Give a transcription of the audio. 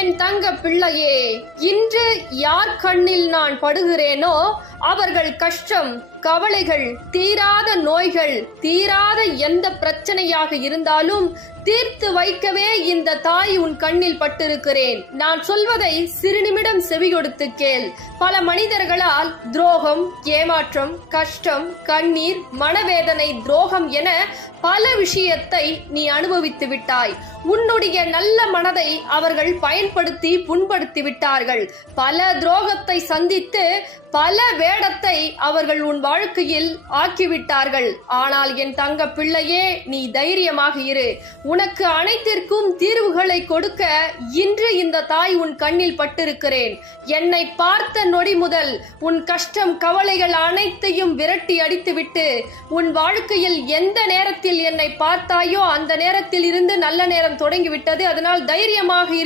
என் தங்க பிள்ளையே, இன்று யார் கண்ணில் நான் படுகிறேனோ அவர்கள் கஷ்டம், கவலைகள், தீராத நோய்கள், தீராத எந்த பிரச்சனையாக இருந்தாலும் தீர்த்து வைக்கவே இந்த தாய் உன் கண்ணில் பட்டிருக்கிறேன். நான் சொல்வதை சிறுநிமிடம் செவி கொடுத்து கேள். பல மனிதர்களால் துரோகம், ஏமாற்றம், கஷ்டம், கண்ணீர், மனவேதனை, துரோகம் என பல விஷயத்தை நீ அனுபவித்து விட்டாய். உன்னுடைய நல்ல மனதை அவர்கள் பயன்படுத்தி புண்படுத்தி விட்டார்கள். பல துரோகத்தை சந்தித்து பல வேடத்தை அவர்கள் உன் வாழ்க்கையில் ஆக்கிவிட்டார்கள். ஆனால் என் தங்க பிள்ளையே, நீ தைரியமாக இரு. உனக்கு அனைத்திற்கும் தீர்வுகளை கொடுக்க இன்று இந்த தாய் உன் கண்ணில் பட்டிருக்கிறேன். என்னை பார்த்த நொடி முதல் உன் கஷ்டம், கவலைகள் அனைத்தையும் விரட்டி அடித்துவிட்டு உன் வாழ்க்கையில் எந்த நேரத்தில் என்னை பார்த்தாயோ அந்த நேரத்தில் இருந்து நல்ல நேரம் தொடங்கிவிட்டது. அதனால் தைரியமாக இரு.